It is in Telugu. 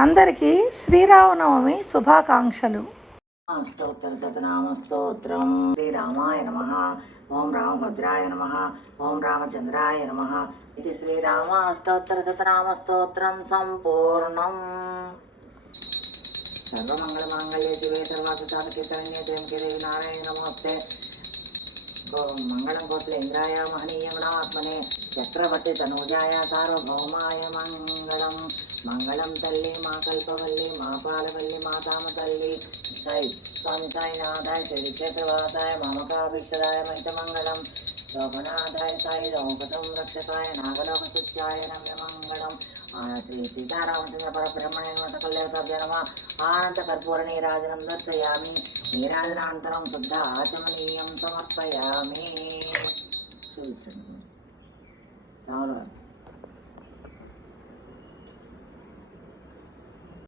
అందరికీ శ్రీరామనవమి శుభాకాంక్షలు. అష్టోత్తర శతనామ స్తోత్రం. శ్రీరామాయ నమః. ఓం రామభద్రాయ నమః. ఓం రామచంద్రాయ నమః. ఇది శ్రీరామ అష్టోత్తర శతనామ స్తోత్రం సంపూర్ణం. సర్వమంగళమాంగళ్యే శివే సర్వార్థసాధకే శరణ్యే త్ర్యంబకే దేవి నారాయణి నమోస్తే. మంగళం కోట్ల ఇంద్రాయ మహనీయ గుణాత్మనే చక్రవర్తి తనూజాయ సార్వభౌమాయ మంగళం. మంగళం తల్లి మా కల్పవల్లి మా పాలవల్లి మా తామ తల్లి సాయి స్వామి సాయినాథాయ శ్రీ క్షేత్రవాసాయ మామకాభీష్టదాయ మహిత మంగళం. శోభనాథాయ సాయి లోక సంరక్షకాయ నాగలోక సుత్యాయ నమ్యమంగళం. శ్రీ సీతారామచంద్ర పరబ్రహ్మణ్య కళ్యాణ నమ. ఆనంద కర్పూర నీరాజనం దర్శయామి. నీరాజనాంతరం శుద్ధ ఆచమనీయం సమర్పయామి. చూపించండి రాముల వారు.